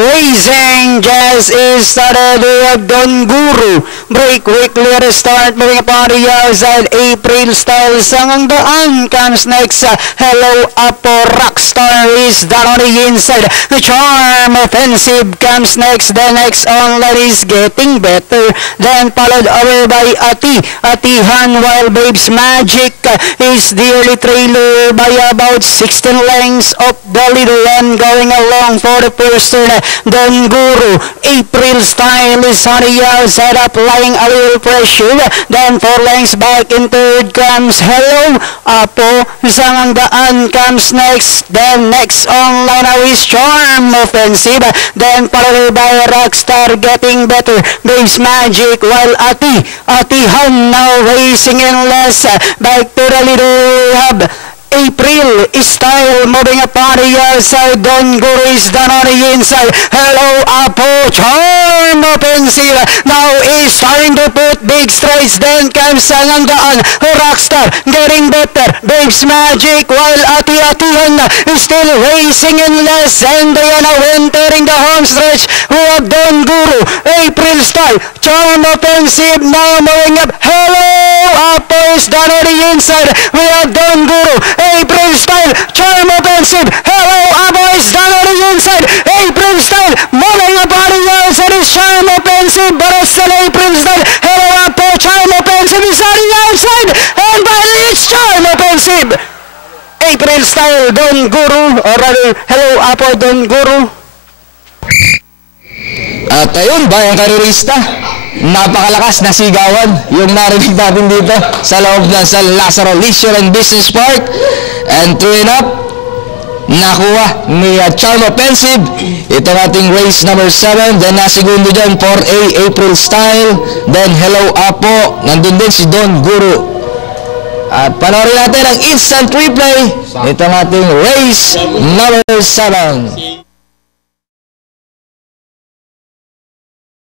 racing just is started with Don Guru. Break quickly restart moving upon the outside. April Style Sangang Daan comes next. Hello Apo Rockstar is down on the inside. The Charm Offensive comes next. The next online is Getting Better. Then followed over by Atihan, while Babes Magic is the early trailer by about 16 lengths of the little one going along for the first turn. Don Guru, April Style is on the outside, applying a little pressure. Then 4 lengths back in third comes Hello Apo Sangang Daan comes next. Then next online now is Charm Offensive. Then followed by Rockstar, Getting Better, Babes Magic, while Atihan now racing in less. Back to the little hub. April Style moving upon the outside. Don Guru is down on the inside. Hello Apo, Charm Offensive now is starting to put big strides. Then comes Sangang Daan, Rockstar, Getting Better, Babes Magic, while Atihan is still racing in less. And they are now entering the home stretch. We have Don Guru, April Style, Charm Offensive now moving up. Hello Apo is down on the inside. We have Don Guru, April Style, Charm Offensive. Hello Apo is down on the inside. April Style moving up on the outside is Charm Offensive, but it's still April Style. Hello Apo, Charm Offensive is on the outside, and finally it's Charm Offensive. April Style, Don Guru, or rather Hello Apo, Don Guru. At ayun, bayang karerista, napakalakas na sigawan yung narinig natin dito sa loob ng San Lazaro Leisure and Business Park. And throwing up, nakuha ni Charm Offensive itong ating race number 7. Then nasigundo dyan 4A April Style. Then Hello Apo, nandun din si Don Guru. At panoorin natin ang instant replay itong ating race number 7.